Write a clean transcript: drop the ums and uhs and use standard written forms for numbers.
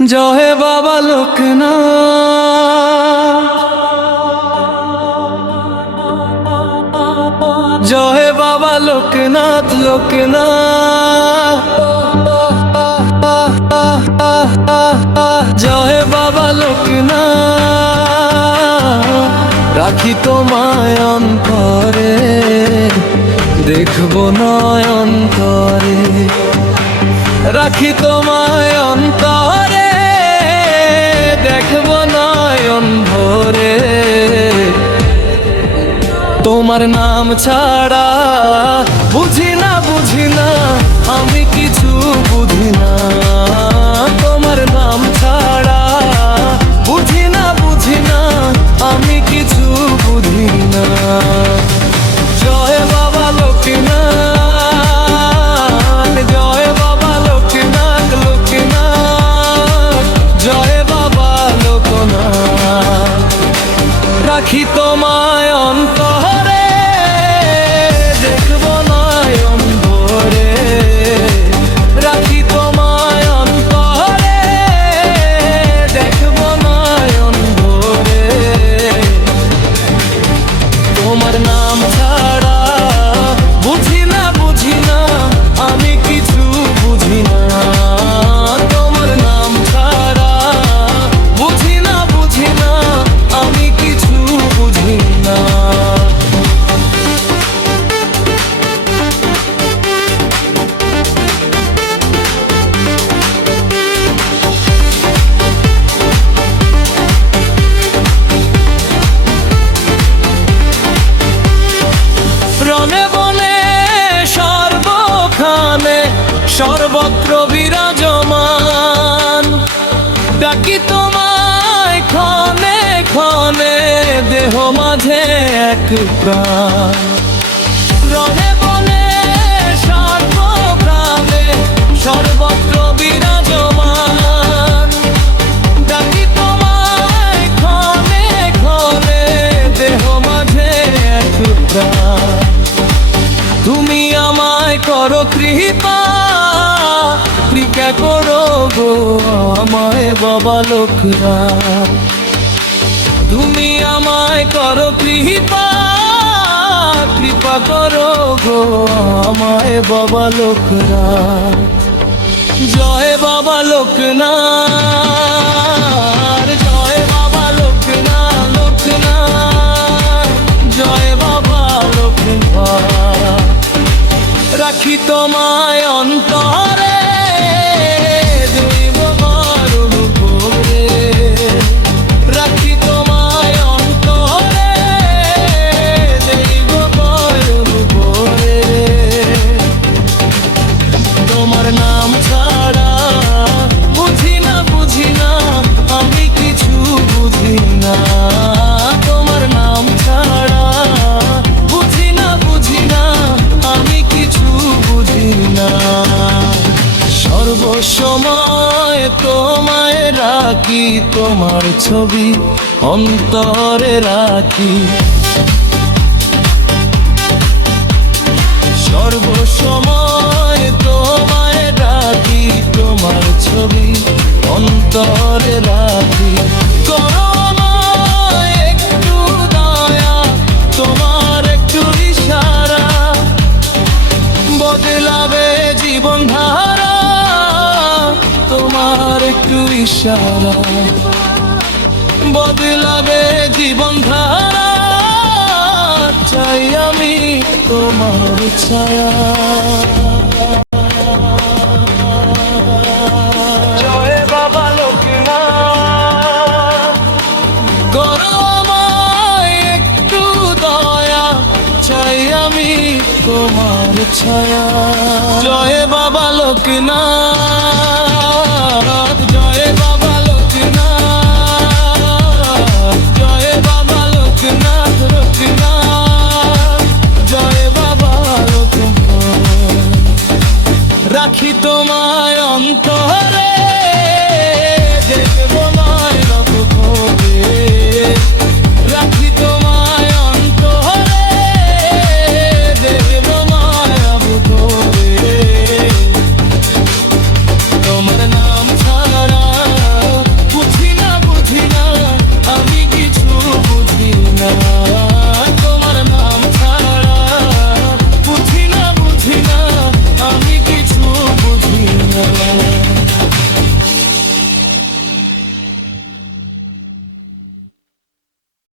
জয় বাবা লোকনাথ, জয় বাবা লোকনাথ লোকনাথ, জয় বাবা লোকনাথ। রাখি তোমায় অন্তরে, দেখবো নয়ন করে। রাখি তোমায় অন্তরে, দেখবো নয়ন ভরে। তোমার নাম ছাড়া বুঝি না আমি কিছু বুঝি না। তোমার নাম ছাড়া বুঝি না আমি কিছু বুঝি না। জয় বাবা লোকনাথ, জয় বাবা লোকনাথ লোকনাথ, জয় বাবা লোকনাথ। রাখি তোমায় অন্তরে, দেখবো নয়ন ভরে। রাখি তোমায় অন্তরে, দেখবো নয়ন ভরে। তোমার নাম ছাড়া বুঝি না আমি কিছু বুঝি না। তোমার নাম ছাড়া বুঝি না আমি কিছু বুঝি না। রণে বনে সর্বখানে সর্বত্র বিরাজমান। ডাকি তোমায় ক্ষণে ক্ষণে, দেহ মাঝে এক প্রাণ। রণে বনে সর্বখানে সর্বত্র বিরাজমান। ডাকি তোমায় ক্ষণে ক্ষণে, দেহ মাঝে এক প্রাণ। তুমি আমায় করো কৃপা, কৃপা করো গো আমায় বাবা লোকনাথ। তুমি আমায় করো কৃপা, কৃপা করো গো আমায় বাবা লোকনাথ। জয় বাবা লোকনাথ, জয় বাবা লোকনাথ লোকনাথ, জয় বাবা লোকনাথ। রাখি তোমায় অন্তরে, দেখবো নয়ন ভরে। রাখি তোমায় অন্তরে, দেখবো নয়ন ভরে। তোমার নাম ছাড়া বুঝি না আমি কিছু বুঝি না। তোমার নাম ছাড়া বুঝি না আমি কিছু বুঝি না। সর্বসময় তোমায় রাখি, তোমার ছবি অন্তরে রাখি। সর্বসময় তোমায় রাখি, তোমার ছবি অন্তরে রাখি। করো আমায় একটু দয়া, তোমার একটু ইশারা বদলাবে জীবন ধারা। তোমার একটু ইশারা বদলাবে জীবন ধারা। চাই আমি তোমার ছায়া। জয় বাবা লোকনাথ, করো আমায় একটু দয়া। চাই আমি তোমার ছায়া। জয় বাবা লোকনাথ।